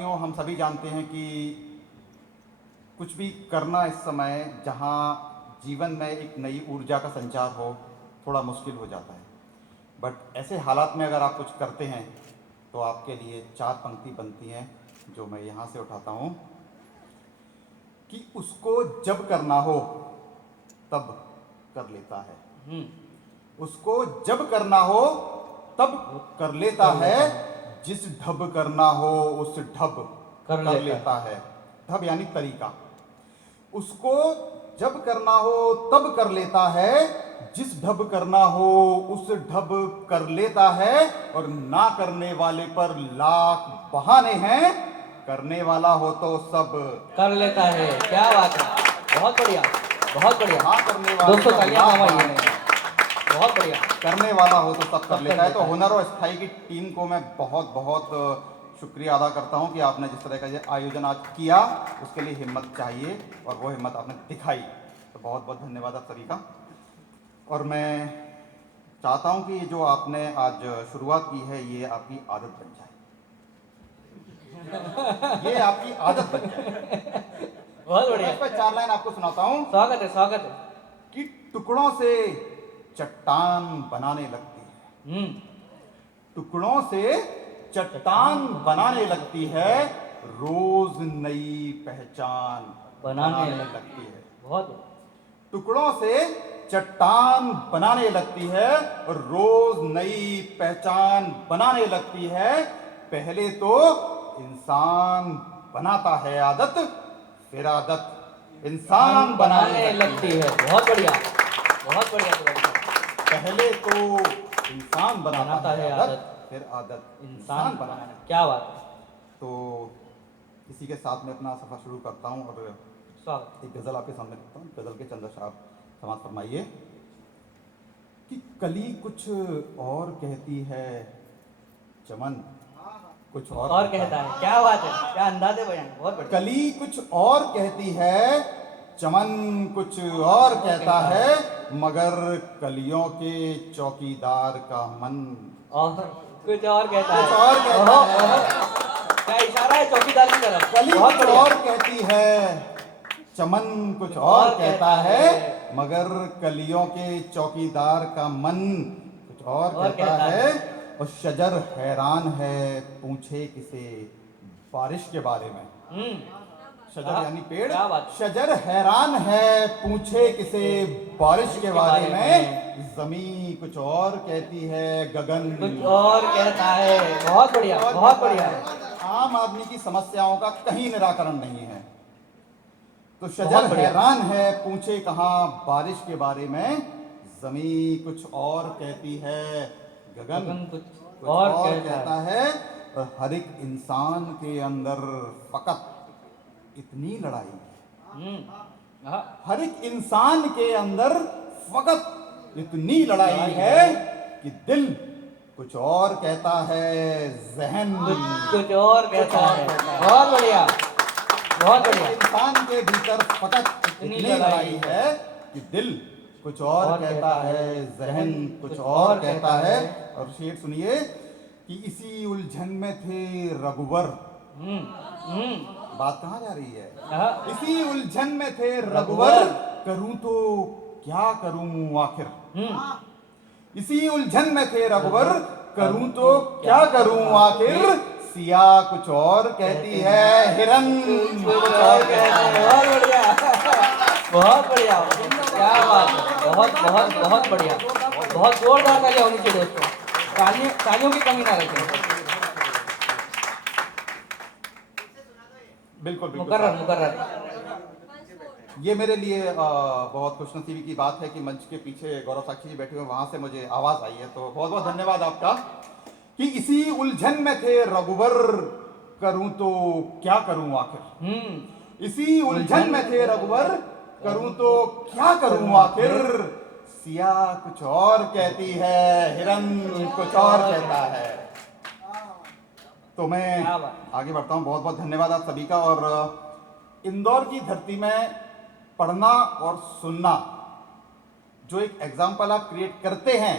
साथियों, हम सभी जानते हैं कि कुछ भी करना इस समय जहाँ जीवन में एक नई ऊर्जा का संचार हो, थोड़ा मुश्किल हो जाता है। बट ऐसे हालात में अगर आप कुछ करते हैं तो आपके लिए 4 पंक्ति बनती हैं जो मैं यहाँ से उठाता हूँ कि उसको जब करना हो तब कर लेता है। उसको जब करना हो तब कर लेता है, जिस ढब करना हो उस ढब कर लेता है। ढब यानी तरीका। उसको जब करना हो तब कर लेता है, जिस ढब करना हो उस ढब कर लेता है। और ना करने वाले पर लाख बहाने हैं, करने वाला हो तो सब कर लेता है। क्या बात है, बहुत बढ़िया, बहुत बढ़िया। ना करने वाले दोस्तों पर तालियां लाख हमारी बहाने हैं, बहुत बढ़िया। करने वाला हो तो सब कर लेता है। तो हुनर और स्थाई की टीम को मैं बहुत बहुत शुक्रिया अदा करता हूं कि आपने जिस तरह का ये आयोजन आज किया, उसके लिए हिम्मत चाहिए और वो हिम्मत आपने दिखाई। तो बहुत बहुत धन्यवाद आप सभी का। और मैं चाहता हूं कि जो आपने आज शुरुआत की है ये आपकी आदत बन जाए, ये आपकी आदत बन जाए। बहुत बढ़िया। इस पर 4 लाइन आपको सुनाता हूं। स्वागत है, स्वागत है। कि टुकड़ों से चट्टान बनाने लगती है, टुकड़ों से चट्टान बनाने लगती है, रोज नई पहचान बनाने लगती है। बहुत टुकड़ों से चट्टान बनाने लगती है और रोज नई पहचान बनाने लगती है। पहले तो इंसान बनाता है आदत, फिर आदत इंसान बनाने लगती है। बहुत बढ़िया, बहुत बढ़िया। पहले तो इंसान बनाता है आदत, फिर आदत इंसान बनाने। क्या बात है। तो इसी के साथ में अपना सफर शुरू करता हूँ और स्वागत। एक गजल आपके सामने रखता हूँ। गजल के चंद अशआर समाप्त फरमाइए कि कली कुछ और कहती है, चमन कुछ और कहता है। क्या बात है, क्या अंदाज है बयान, बहुत बढ़िया। कली कुछ और कहती है, चमन कुछ और कहता है, मगर कलियों के चौकीदार का मन और कुछ और कहता है। कुछ और कहता है। क्या इशारा है चौकीदार की तरफ। कली कुछ और कहती है, चमन कुछ और कहता है, मगर कलियों के चौकीदार का मन कुछ और कहता है। और शजर हैरान है, पूछे किसे बारिश के बारे में। शजर यानी पेड़। शजर हैरान है, पूछे किसे बारिश के बारे में। जमी कुछ और कहती है, गगन कुछ और कहता है। बहुत बढ़िया, बहुत बढ़िया। आम आदमी की समस्याओं का कहीं निराकरण नहीं है। तो शजर हैरान है, पूछे कहाँ बारिश के बारे में। जमी कुछ और कहती है, गगन कुछ और कहता है। और हर एक इंसान के अंदर फकत इतनी लड़ाई है, हर एक इंसान के अंदर फकत इतनी लड़ाई है कि दिल कुछ और कहता है, जहन कुछ और कहता है। बहुत बढ़िया, बहुत बढ़िया। इंसान के भीतर फकत इतनी लड़ाई है कि दिल कुछ और कहता है, जहन कुछ और कहता है। और शेर सुनिए कि इसी उलझन में थे रघुवर। बात कहाँ जा रही है। इसी उलझन में थे रघुवर, करूं तो क्या करूं आखिर। इसी उलझन में थे रघुवर, करूं तो क्या करूं आखिर। सिया कुछ और कहती है, हिरन कुछ और कहता है। बहुत बढ़िया, बहुत बढ़िया। क्या बात है, बहुत बहुत बहुत बढ़िया। बहुत जोरदार तालियां होनी चाहिए दोस्तों। तालियों की कमी ना रखें। बिल्कुल मुकर्रर, मुकर्रर। ये मेरे लिए बहुत खुशनसीबी की बात है कि मंच के पीछे गौरव साक्षी जी बैठे हुए, वहां से मुझे आवाज आई है। तो बहुत बहुत धन्यवाद आपका। कि इसी उलझन में थे रघुवर, करूं तो क्या करूं आखिर। इसी उलझन में थे रघुवर, करूं तो क्या करूं आखिर। सिया कुछ और कहती है, हिरन कुछ और कहता है। तो मैं आगे बढ़ता हूं। बहुत बहुत धन्यवाद आप सभी का। और इंदौर की धरती में पढ़ना और सुनना जो एक एग्जाम्पल आप क्रिएट करते हैं,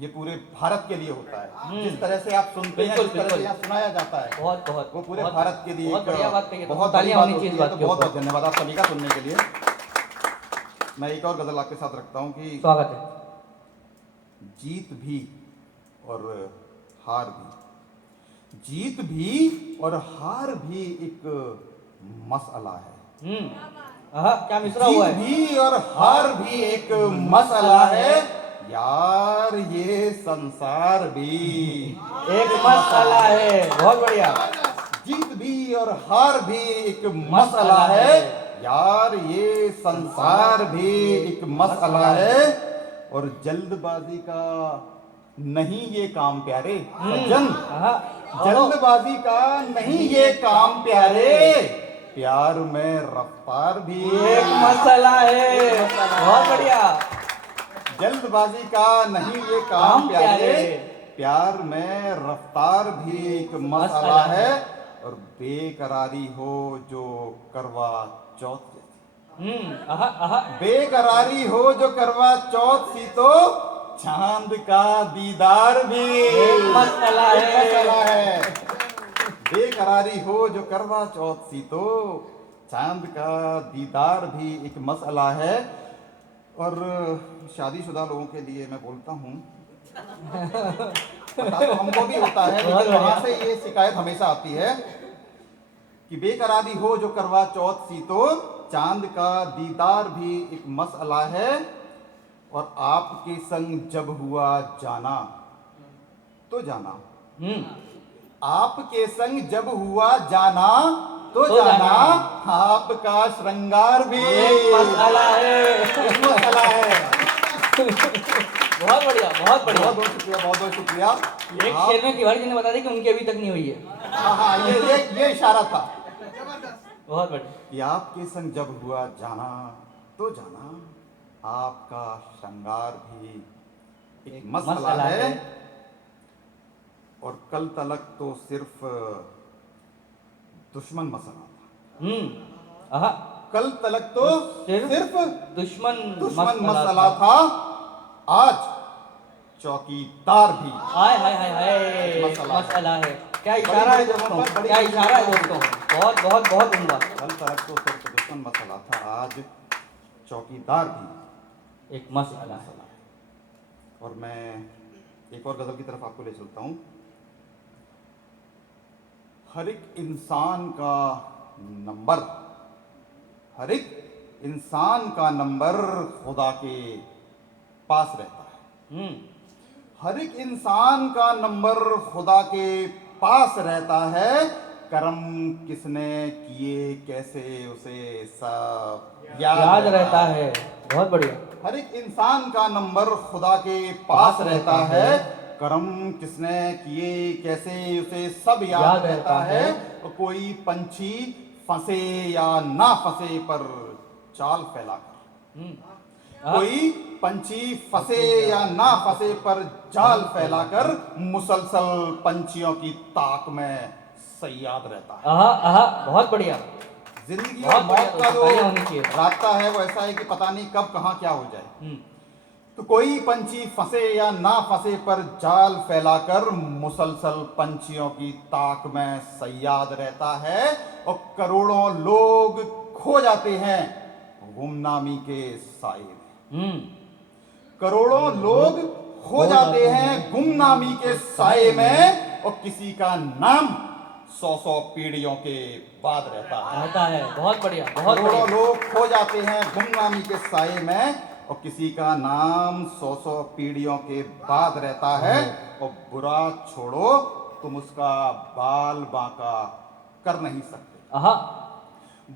ये पूरे भारत के लिए होता है। जिस तरह से आप सुनते हैं, बिल्कुल, जिस तरह बिल्कुल। से यहाँ सुनाया जाता है, बहुत बहुत वो पूरे बहुत- भारत के लिए बहुत एक बढ़िया बात कही है। बहुत बड़ी तालियां बात होनी होती चाहिए इस है। बात तो के बहुत ऊपर। बहुत धन्यवाद आप सभी का सुनने के लिए। मैं एक और गजल आपके साथ रखता हूँ कि स्वागत है। जीत भी और हार भी, जीत भी और हार भी एक मसला है। क्या मिश्रा हुआ जीत है। भी और हार भी एक मसला है, यार ये संसार भी एक मसाला है। बहुत बढ़िया। जीत भी और हार भी एक मसला है, यार ये संसार भी एक मसला है। और जल्दबाजी का नहीं ये काम प्यारे सज्जन, जल्दबाजी का नहीं ये काम प्यारे, प्यार में रफ्तार भी एक मसाला है। बहुत बढ़िया। जल्दबाजी का नहीं ये काम प्यारे, प्यार में रफ्तार भी एक मसला है। और बेकरारी हो जो करवा चौथ जैसी, बेकरारी हो जो करवा चौथ सी, तो चांद का दीदार भी एक मसला है। एक मसला है। बेकरारी हो जो करवा चौथ सी, तो चांद का दीदार भी एक मसला है। और शादीशुदा लोगों के लिए मैं बोलता हूँ, पता तो हमको भी होता है, लेकिन वहां से ये शिकायत हमेशा आती है कि बेकरारी हो जो करवा चौथ सी, तो चांद का दीदार भी एक मसला है। और आपके संग जब हुआ जाना तो जाना, आपके संग जब हुआ जाना तो जाना, आपका श्रृंगार भी एक मसला है। एक मसला है। बहुत बढ़िया। बहुत बढ़िया। बहुत बहुत शुक्रिया, बहुत बहुत शुक्रिया। एक शेर में तिवारी जी ने बता दी कि उनकी अभी तक नहीं हुई है। हाँ, ये इशारा था बहुत बढ़िया। कि आपके संग जब हुआ जाना तो जाना, आपका श्रृंगार भी एक मसला है। और कल तलक तो सिर्फ दुश्मन मसला था। कल तलक तो सिर्फ दुश्मन मसला था, आज चौकीदार भी हाय हाय हाय हाय मसला है। क्या इशारा है दोस्तों, क्या इशारा है दोस्तों। बहुत बहुत बहुत उम्दा। कल तलक तो सिर्फ दुश्मन मसला था, आज चौकीदार भी एक मसला है। और मैं एक और गजल की तरफ आपको ले चलता हूँ। हर एक इंसान का नंबर, हर एक इंसान का नंबर खुदा के पास रहता है। हर एक इंसान का नंबर खुदा के पास रहता है, करम किसने किए कैसे उसे सब याद रहता है। बहुत बढ़िया। हर एक इंसान का नंबर खुदा के पास रहता है, कर्म किसने किए कैसे उसे सब याद रहता है। और कोई पंछी फंसे या ना फंसे पर चाल फैलाकर, कोई पंछी फंसे या ना फंसे पर जाल फैलाकर, मुसलसल पंछियों की ताक में सयाद रहता है। बहुत बढ़िया। जिंदगी बहुत और मौत बढ़िया, का जो तालियां होनी चाहिए। रास्ता है वो ऐसा है कि पता नहीं कब कहाँ क्या हो जाए। तो कोई पंछी फंसे या ना फंसे पर जाल फैलाकर, मुसलसल पंछियों की ताक में सयाद रहता है। और करोड़ों लोग खो जाते हैं गुमनामी के साए में, करोड़ों लोग खो जाते हैं गुमनामी के साए में। और किसी का नाम 100-100 पीढ़ियों के बाद रहता है। बहुत बढ़िया। बहुत करोड़ों बढ़िया। लोग खो जाते हैं गुमनामी के साए में, और किसी का नाम 100-100 पीढ़ियों के बाद रहता है। और बुरा छोड़ो तुम उसका बाल बांका कर नहीं सकते,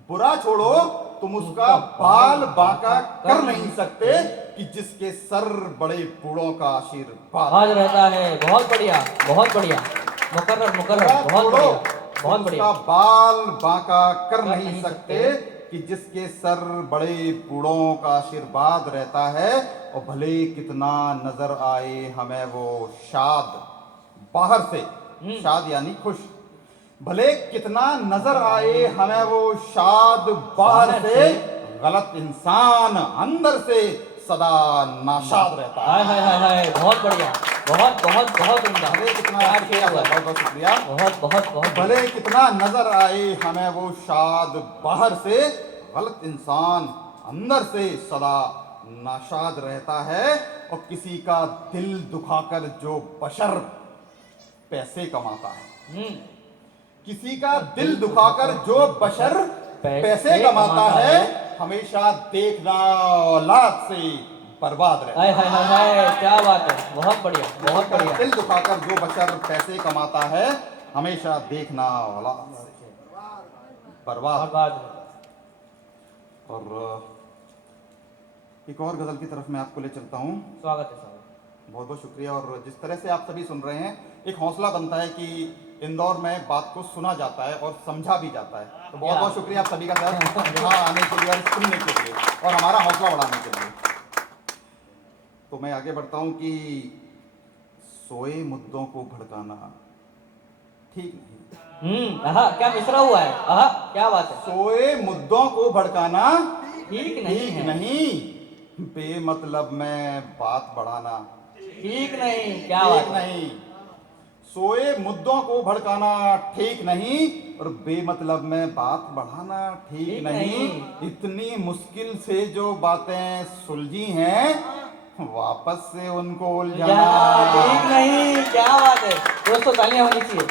बुरा छोड़ो तुम उसका बाल बांका कर नहीं सकते, कि जिसके सर बड़े बूढ़ों का आशीर्वाद आज रहता है। बहुत बढ़िया। बहुत बढ़िया। मुकर्रर मुकर्रर। बहुत बढ़िया। बहुत बढ़िया। उसका बाल बांका कर नहीं सकते, कि जिसके सर बड़े बूढ़ों का आशीर्वाद रहता है। और भले कितना नजर आए हमें वो शाद बाहर से, शाद यानी खुश, भले कितना नजर आए हमें वो शाद बाहर से, गलत इंसान अंदर से सदा नाशाद रहता है। हाय हाय हाय हाय, बहुत बढ़िया, बहुत बहुत बहुत उम्दा। भले कितना क्या शुक्रिया शेर हुआ। सर, बहुत बहुत शुक्रिया। बहुत बहुत बहुत भले कितना नजर आए हमें वो शाद बाहर से, गलत इंसान अंदर से सदा नाशाद रहता है। और किसी का दिल दुखाकर जो बशर पैसे कमाता है, किसी का दिल दुखाकर जो बशर पैसे कमाता है, हमेशा देखना औलाद से बर्बाद रहता हाय हाय हाय हाय, क्या बात है, बहुत बढ़िया बहुत है। बढ़िया। दिल दुखाकर जो बशर पैसे कमाता है, हमेशा देखना औलाद से बर्बाद। बर्बाद। और एक और गजल की तरफ मैं आपको ले चलता हूँ। स्वागत है स्वागत। बहुत बहुत शुक्रिया। और जिस तरह से आप सभी सुन रहे हैं, एक हौसला बनता है कि इंदौर में बात को सुना जाता है और समझा भी जाता है। तो बहुत बहुत शुक्रिया आप सभी का सर, यहाँ आने के लिए और सुनने के लिए और हमारा हौसला बढ़ाने के लिए। तो मैं आगे बढ़ता हूँ कि सोए मुद्दों को भड़काना ठीक नहीं। आहा, क्या मिश्रा हुआ है, आहा, क्या बात है। सोए मुद्दों को भड़काना ठीक नहीं ठीक है। नहीं, बेमतलब में बात बढ़ाना ठीक नहीं, क्या ठीक बात है। नहीं। सोए मुद्दों को भड़काना ठीक नहीं, और बेमतलब में बात बढ़ाना ठीक ठीक नहीं। इतनी मुश्किल से जो बातें सुलझी हैं, वापस से उनको उलझाना ठीक नहीं, क्या बात है। दोस्तों तालियां होनी चाहिए।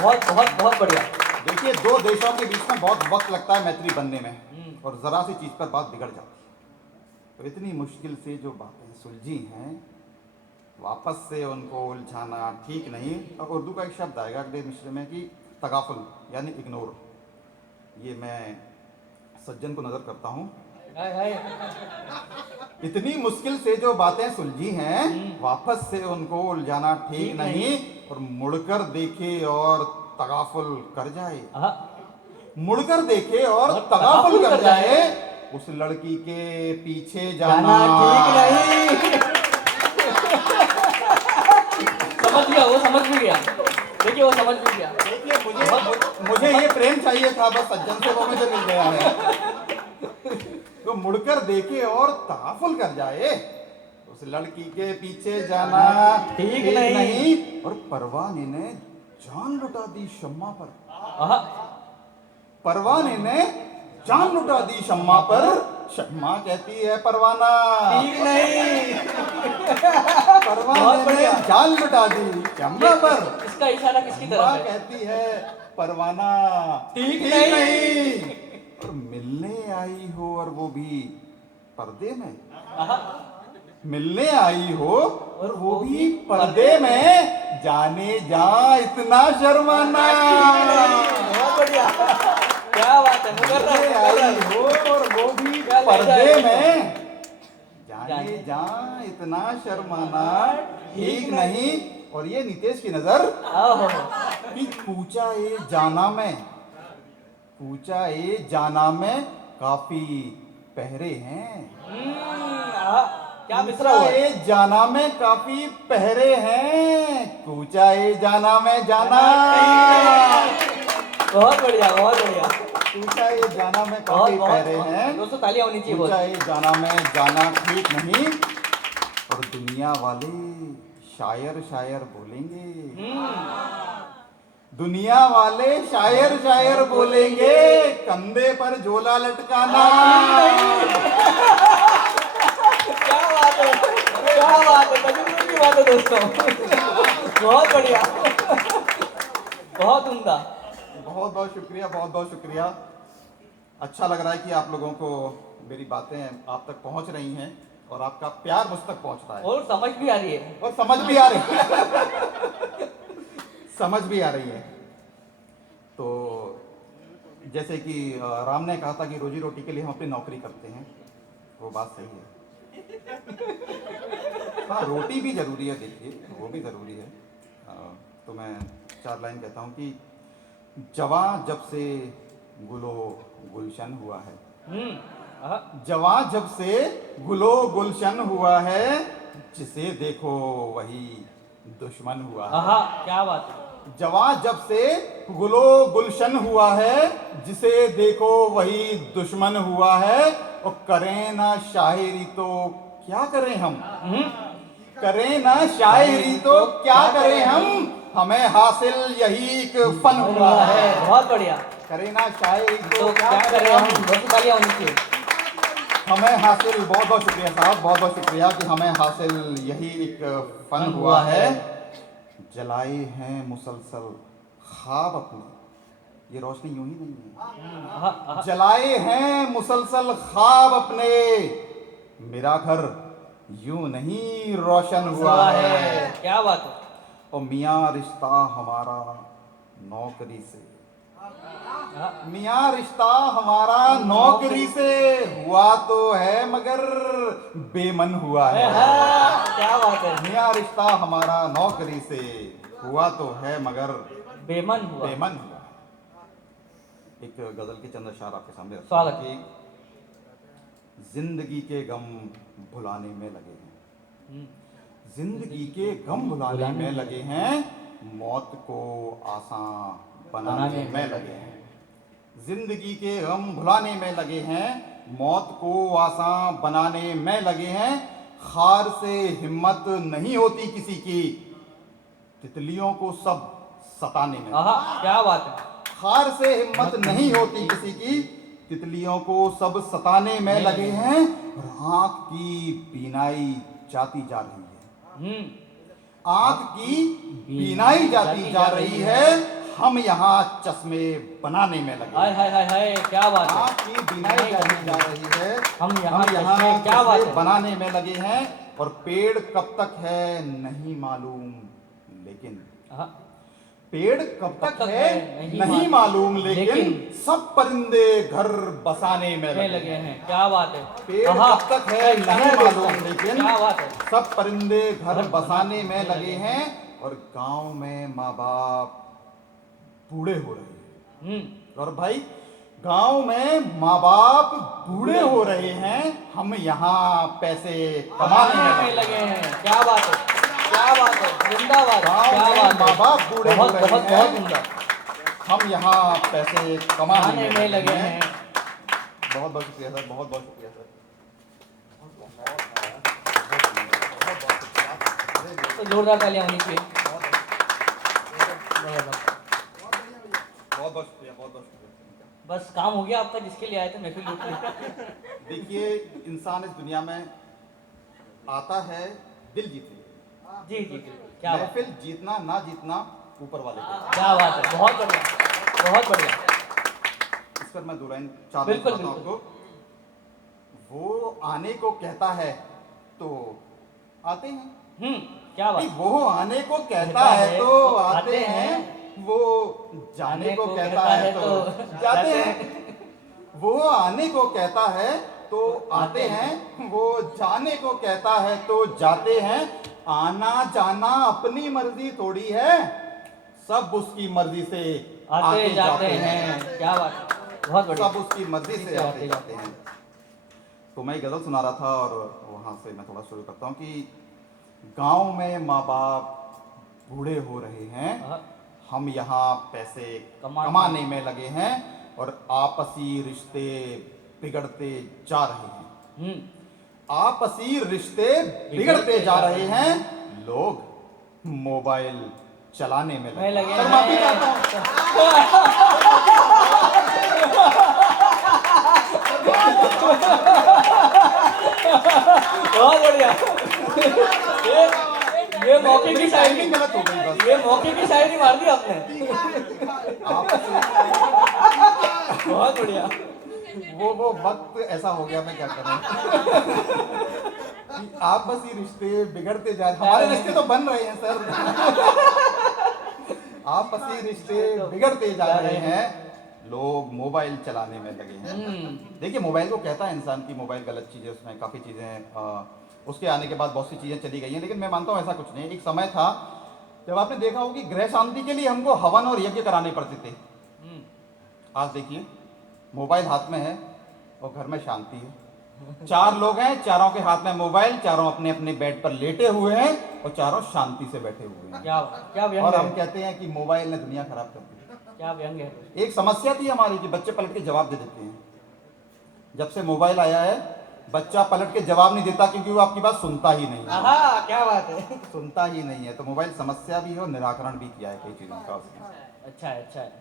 बहुत बहुत बहुत बढ़िया। देखिए, दो देशों के बीच में बहुत वक्त लगता है मैत्री बनने में, और जरा सी चीज पर बात बिगड़ जाती है। तो इतनी मुश्किल से जो बातें सुलझी हैं, वापस से उनको उलझाना ठीक नहीं। और उर्दू का एक शब्द आएगा अगले मिश्र में कि तगाफुल यानी इग्नोर। ये मैं सज्जन को नजर करता हूँ। हाय हाय। इतनी मुश्किल से जो बातें सुलझी हैं, वापस से उनको उलझाना ठीक नहीं। और मुड़कर देखे और तगाफुल कर जाए, आहा, मुड़कर देखे और तगाफुल कर जाए, उस लड़की के पीछे जाना ठीक नहीं। समझ गया, वो समझ भी गया। देखिए वो समझ भी गया। देखिए, मुझे ये प्रेम चाहिए था, बस सज्जन से वो मुझे मिल गया है। तो मुड़कर देखे और तगाफुल कर जाए, उस लड़की के पीछे जाना ठीक नहीं। और परवाने ने जान लुटा दी शम्मा पर, आहा, परवाने ने जान लुटा दी शम्मा पर। शम्मा कहती है परवाना ठीक नहीं। परवाने बहुत ने बढ़िया। जान लुटा दी शम्मा पर। इसका इशारा किसकी शम्मा तरफ है। कहती है परवाना ठीक नहीं। और मिलने आई हो और वो भी पर्दे में, आहा, मिलने आई हो और वो भी पर्दे में, जाने जा इतना शर्माना। बहुत बढ़िया, क्या बात है। मिलने आई हो और वो भी पर्दे में, जाने जा इतना शर्माना ठीक नहीं। और ये नीतीश की नजर आहो, कि कूचा ए जाना में, कूचा ए जाना में काफी पहरे हैं। आहा, क्या मिश्रा हुआ है। ए जाना में काफी पहरे हैं, कूचा ए जाना में जाना, बहुत बढ़िया बहुत बढ़िया। कूचा ए जाना में बहुत काफी पहरे बहुत हैं, दोस्तों तालियां होनी चाहिए। कूचा बहुत ए जाना में जाना ठीक नहीं। और दुनिया वाले शायर शायर बोलेंगे, दुनिया वाले शायर शायर बोलेंगे, कंधे पर झोला लटकाना। क्या बात है, क्या बात है। तजुर्बे की बात है दोस्तों। बहुत बढ़िया, बहुत उम्दा। बहुत बहुत शुक्रिया, बहुत बहुत शुक्रिया। अच्छा लग रहा है कि आप लोगों को मेरी बातें आप तक पहुंच रही हैं और आपका प्यार मुझ तक पहुंच रहा है, और समझ भी आ रही है। और समझ भी आ रही है। समझ भी आ रही है। तो जैसे कि राम ने कहा था कि रोजी रोटी के लिए हम अपनी नौकरी करते हैं, वो बात सही है। हाँ, रोटी भी जरूरी है, देखिए वो भी जरूरी है। तो मैं 4 लाइन कहता हूँ कि जवां जब से गुलो गुलशन हुआ है, आहा, जवां जब से गुलो गुलशन हुआ है, जिसे देखो वही दुश्मन हुआ है। आहा, क्या बात है। जवां जब से गुलो गुलशन हुआ है, जिसे देखो वही दुश्मन हुआ है। और करें ना शायरी तो क्या करें हम, हम्म, करें ना शायरी तो क्या करें हम, हमें हासिल यही एक फन हुआ है। बहुत बढ़िया। करें ना शायरी तो तो क्या करें हम, दोस्तों तालियां होनी चाहिए। हमें हासिल, बहुत बहुत शुक्रिया साहब, बहुत बहुत शुक्रिया कि हमें हासिल यही एक फन हुआ है। जलाए हैं मुसलसल ख्वाब अपने, ये रोशनी यूं ही नहीं है, जलाए हैं मुसलसल ख्वाब अपने, मेरा घर यूं नहीं रोशन हुआ है। क्या बात है। और मियाँ रिश्ता हमारा नौकरी से, मियाँ रिश्ता हमारा नौकरी से हुआ तो है मगर बेमन हुआ है। क्या बात है। मियाँ रिश्ता हमारा नौकरी से हुआ तो है मगर बेमन हुआ। बेमन हुआ है। एक गजल के चंद अशार आपके सामने रखता हूं स्वागत। कि जिंदगी के गम भुलाने में लगे हैं, हम्म, जिंदगी के गम भुलाने में लगे हैं, मौत को आसान बनाने में लगे हैं। जिंदगी के गम भुलाने में लगे हैं, मौत को आसान बनाने में लगे हैं। खार से हिम्मत नहीं होती किसी की, तितलियों को सब सताने में। क्या बात है। खार से हिम्मत नहीं होती किसी की, तितलियों को सब सताने में लगे हैं। और आंख की बीनाई जाती जा रही है, आंख की बीनाई जाती जा रही है, हम यहाँ चश्मे बनाने में लगे। हाय हाय हाय हाय, क्या बात है। आंख की बीनाई जाती जा रही है, हम यहाँ यहाँ क्या बात चश्मे है। बनाने में लगे हैं। और पेड़ कब तक है नहीं मालूम, लेकिन पेड़ कब तक है नहीं मालूम, लेकिन सब परिंदे घर बसाने में लगे हैं। क्या बात है। पेड़ कब तक है नहीं मालूम, लेकिन क्या बात है। सब परिंदे घर बसाने में लगे हैं। और गांव में माँ बाप बूढ़े हो रहे हैं, और भाई गांव में माँ बाप बूढ़े हो रहे हैं, हम यहाँ पैसे कमाने में लगे हैं। क्या बात है, क्या बात है, जिंदाबाद। गांव में माँ बाप बूढ़े हो रहे बहुत हैं, सुंदर। हम यहाँ पैसे कमाने में लगे हैं। बहुत बहुत शुक्रिया सर, बहुत बहुत शुक्रिया सर। तो जोरदार तालियां होनी चाहिए। बहुत बहुत शुक्रिया, बहुत बहुत शुक्रिया। बस काम हो गया आपका, जिसके लिए आए थे महफिल लूटने। देखिए, इंसान इस दुनिया में आता है दिल जीतने, जी जी जी, क्या बात। महफिल जीतना ना जीतना ऊपर वाले को। क्या बात है, बहुत बढ़िया, बहुत बढ़िया। इस पर मैं दो लाइन चार लाइन बिल्कुल, सुनाता हूं आपको। वो आने को कहता है तो आते हैं, क्या बात। वो आने को कहता है तो आते हैं, वो जाने को कहता है तो जाते हैं। वो आने को कहता है तो आते हैं, वो जाने को कहता है तो जाते हैं। आना जाना अपनी मर्जी थोड़ी है, सब उसकी मर्जी से आते जाते हैं। क्या बात है, बहुत बढ़िया। सब उसकी मर्जी से आते जाते हैं। तो मैं गजल सुना रहा था और वहां से मैं थोड़ा शुरू करता हूँ कि गांव में माँ बाप बूढ़े हो रहे हैं, हम यहाँ पैसे कमाने में लगे हैं, और आपसी रिश्ते बिगड़ते जा रहे हैं। आपसी रिश्ते बिगड़ते जा रहे हैं, लोग मोबाइल चलाने में लगे हैं। माफी चाहता बहुत बढ़िया। ये मौके की शायरी गलत हो गई बस। ये मौके की शायरी मार दी आपने। बहुत बढ़िया। वो वक्त ऐसा हो गया, मैं क्या करूं। कि आपसी रिश्ते बिगड़ते जा रहे हैं, हमारे रिश्ते तो बन रहे हैं सर। आपसी रिश्ते बिगड़ते जा रहे हैं, लोग मोबाइल चलाने में लगे हैं। देखिए, मोबाइल को कहता है इंसान की मोबाइल गलत चीज़ है, उसमें काफ़ी चीज़ें उसके आने के बाद बहुत सी चीज़ें चली गई हैं, लेकिन मैं मानता हूँ ऐसा कुछ नहीं। एक समय था जब आपने देखा हो कि ग्रह शांति के लिए हमको हवन और यज्ञ कराने पड़ते थे। आज देखिए, मोबाइल हाथ में है और घर में शांति है। चार लोग हैं, चारों के हाथ में मोबाइल, चारों अपने अपने बेड पर लेटे हुए हैं और चारों शांति से बैठे हुए हैं। क्या व्यंग और है। हम कहते हैं कि मोबाइल ने दुनिया खराब कर दी। क्या व्यंग है। एक समस्या थी हमारी कि बच्चे पलट के जवाब दे देते हैं। जब से मोबाइल आया है बच्चा पलट के जवाब नहीं देता क्योंकि वो आपकी बात सुनता ही नहीं है। आहा, क्या बात है। सुनता ही नहीं है। तो मोबाइल समस्या भी है और निराकरण भी किया है कई चीज़ों का उसने। अच्छा है, अच्छा है।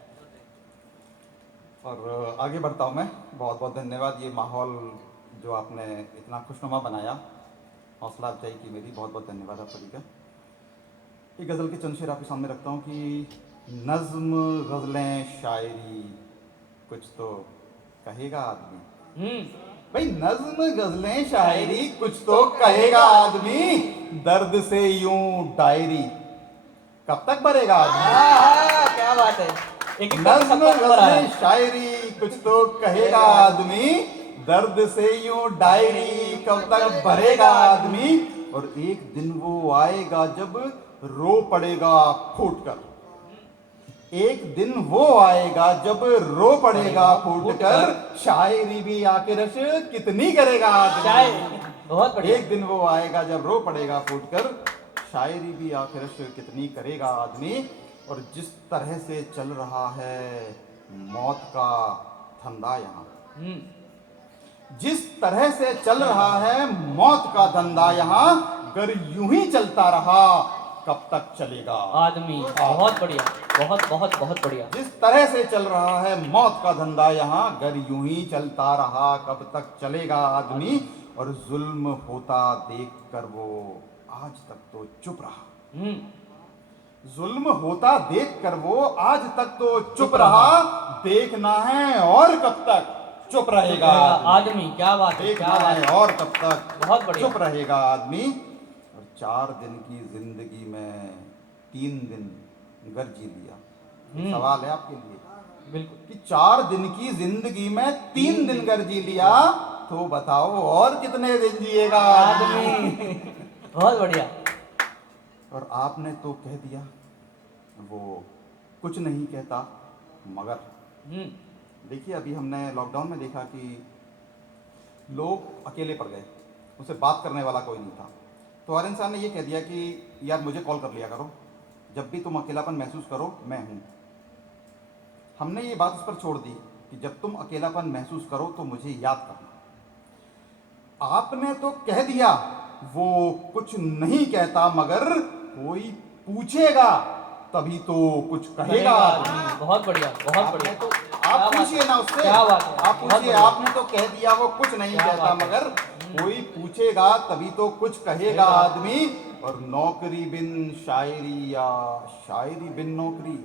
और आगे बढ़ता हूँ मैं। बहुत बहुत धन्यवाद, ये माहौल जो आपने इतना खुशनुमा बनाया, हौसला अफजाई की मेरी, बहुत बहुत धन्यवाद आप सभी का। ये गज़ल के चंद शेर आपके सामने रखता हूँ कि नज़्म गज़लें शायरी कुछ तो कहेगा आदमी। भाई नज़्म गज़लें शायरी कुछ तो कहेगा आदमी, दर्द से यूं डायरी कब तक भरेगा आदमी। आहा, क्या बात है। एक एक करके नज़्म सबका नंबर आया। गज़लें शायरी कुछ तो कहेगा आदमी, दर्द से यूं डायरी कब तक भरेगा आदमी। और एक दिन वो आएगा जब रो पड़ेगा फूट कर। एक दिन वो आएगा जब रो पड़ेगा फूट कर, शायरी भी आखिर कितनी करेगा आदमी। शायरी, बहुत बढ़िया। एक दिन वो आएगा जब रो पड़ेगा फूट कर, शायरी भी आखिर कितनी करेगा आदमी। और जिस तरह से चल रहा है मौत का धंधा यहाँ, जिस तरह से चल रहा है मौत का धंधा यहाँ, अगर यूं ही चलता रहा कब तक चलेगा आदमी। बहुत बढ़िया, बहुत बहुत बहुत बढ़िया। जिस तरह से चल रहा है मौत का धंधा यहाँ, अगर यूं ही चलता रहा कब तक चलेगा आदमी। और जुल्म होता देख कर वो आज तक तो चुप रहा। जुल्म होता देख कर वो आज तक तो चुप रहा, देखना है और कब तक चुप रहेगा आदमी। क्या बात है, क्या देखना बात है है। और कब तक बहुत बढ़िया। चुप रहेगा आदमी। और 4 दिन की जिंदगी में 3 दिन घर जी लिया। सवाल है आपके लिए बिल्कुल कि 4 दिन की जिंदगी में 3 दिन घर जी लिया, तो बताओ और कितने दिन जिएगा आदमी। बहुत बढ़िया। और आपने तो कह दिया वो कुछ नहीं कहता मगर। देखिए अभी हमने लॉकडाउन में देखा कि लोग अकेले पड़ गए, उनसे बात करने वाला कोई नहीं था। तो हर इंसान ने ये कह दिया कि यार मुझे कॉल कर लिया करो, जब भी तुम अकेलापन महसूस करो मैं हूँ। हमने ये बात इस पर छोड़ दी कि जब तुम अकेलापन महसूस करो तो मुझे याद करना। आपने तो कह दिया वो कुछ नहीं कहता मगर, कोई पूछेगा तभी तो कुछ कहेगा आदमी। बहुत बढ़िया, बहुत बढ़िया। तो आप पूछिए ना उससे, क्या बात है, आप पूछिए। आपने तो कह दिया वो कुछ नहीं कहता मगर, कोई पूछेगा तभी तो कुछ कहेगा आदमी। और नौकरी बिन शायरी या शायरी बिन नौकरी,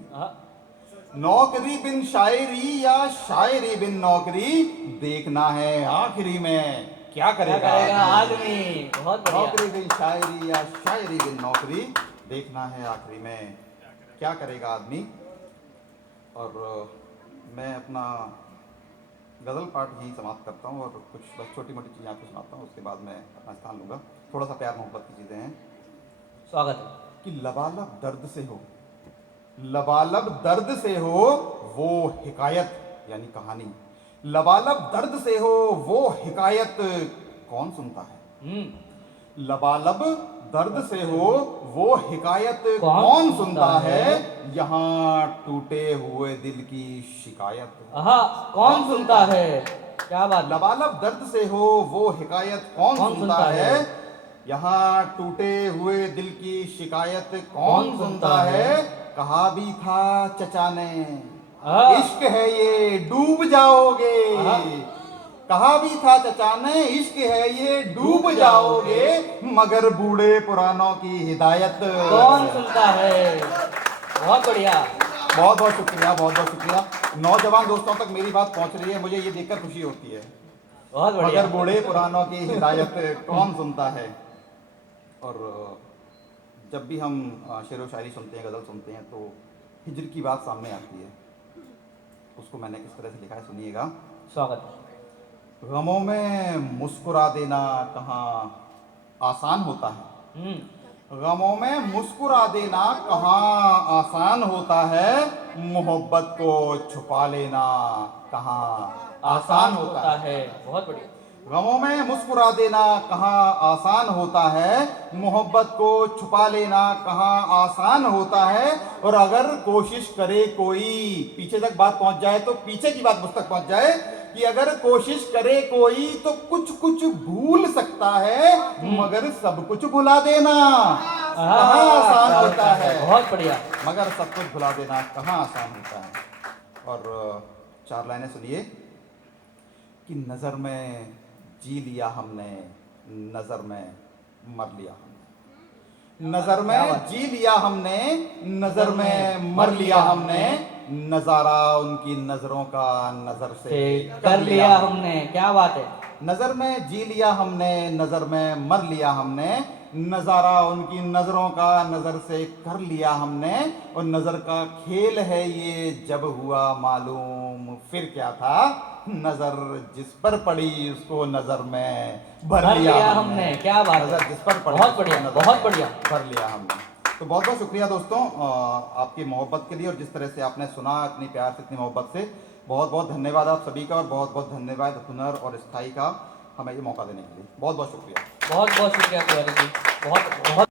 नौकरी बिन शायरी या शायरी बिन नौकरी, देखना है आखिरी में क्या करेगा आदमी। बहुत बढ़िया। नौकरी बिन शायरी या शायरी बिन नौकरी, देखना है आखिरी में क्या करेगा आदमी। और मैं अपना गज़ल पाठ यहीं समाप्त करता हूँ और कुछ बस छोटी मोटी चीज़ें आपको सुनाता हूँ, उसके बाद मैं अपना स्थान लूँगा। थोड़ा सा प्यार मोहब्बत की चीज़ें हैं। स्वागत है। कि लबालब दर्द से हो, लबालब दर्द से हो वो हिकायत यानी कहानी, लबालब दर्द से हो वो हिकायत कौन सुनता है। लबालब दर्द से हो वो हिकायत कौन सुनता है, यहाँ टूटे हुए दिल की शिकायत कौन सुनता है। क्या बात। लबालब दर्द से हो वो हिकायत कौन सुनता है, यहाँ टूटे हुए दिल की शिकायत कौन सुनता है। कहा भी था चचा ने इश्क है ये डूब जाओगे, कहा भी था चचा ने इश्क है ये डूब जाओगे, मगर बूढ़े पुरानों की हिदायत कौन सुनता है। बहुत बढ़िया। बहुत बहुत शुक्रिया, बहुत बहुत शुक्रिया। नौजवान दोस्तों तक मेरी बात पहुंच रही है, मुझे ये देखकर खुशी होती है। बहुत बढ़िया। मगर बूढ़े पुरानों की हिदायत कौन सुनता है। और जब भी हम शेर व शायरी सुनते हैं, गज़ल सुनते हैं, तो हिजर की बात सामने आती है। उसको मैंने किस तरह से लिखा है सुनिएगा। स्वागत। गमों में मुस्कुरा देना कहाँ आसान होता है, गमों में मुस्कुरा देना कहाँ आसान होता है, मोहब्बत को छुपा लेना कहाँ आसान होता है। बहुत बढ़िया। गमों में मुस्कुरा देना कहाँ आसान होता है, मोहब्बत को छुपा लेना कहाँ आसान होता है। और अगर कोशिश करे कोई, पीछे तक बात पहुंच जाए तो पीछे की बात मुझ तक पहुंच जाए कि अगर कोशिश करे कोई तो कुछ कुछ भूल सकता है, मगर सब कुछ भुला देना कहाँ आसान होता है। बहुत बढ़िया। मगर सब कुछ भुला देना कहाँ आसान होता है। और 4 लाइनें सुनिए कि नज़र में जी लिया हमने, नज़र में मर लिया हमने, नज़र में जी लिया हमने, नज़र में मर लिया हमने, नज़ारा उनकी नज़रों का नज़र से कर लिया हमने। क्या बात है। नज़र में जी लिया हमने, नज़र में मर लिया हमने, नज़ारा उनकी नज़रों का नज़र से कर लिया हमने। और नज़र का खेल है ये जब हुआ मालूम फिर क्या था, नज़र जिस पर पड़ी उसको नज़र में भर लिया हमने। क्या बात है। नज़र जिस पर पड़ी बहुत बढ़िया, उसको नज़र बहुत में बढ़िया। भर लिया हमने। तो बहुत बहुत शुक्रिया दोस्तों आपकी मोहब्बत के लिए, और जिस तरह से आपने सुना इतनी प्यार से, इतनी मोहब्बत से, बहुत बहुत धन्यवाद आप सभी का। और बहुत बहुत धन्यवाद हुनर और स्थाई का हमें ये मौका देने के लिए। बहुत बहुत शुक्रिया। बहुत बहुत शुक्रिया तिवारी जी। बहुत बहुत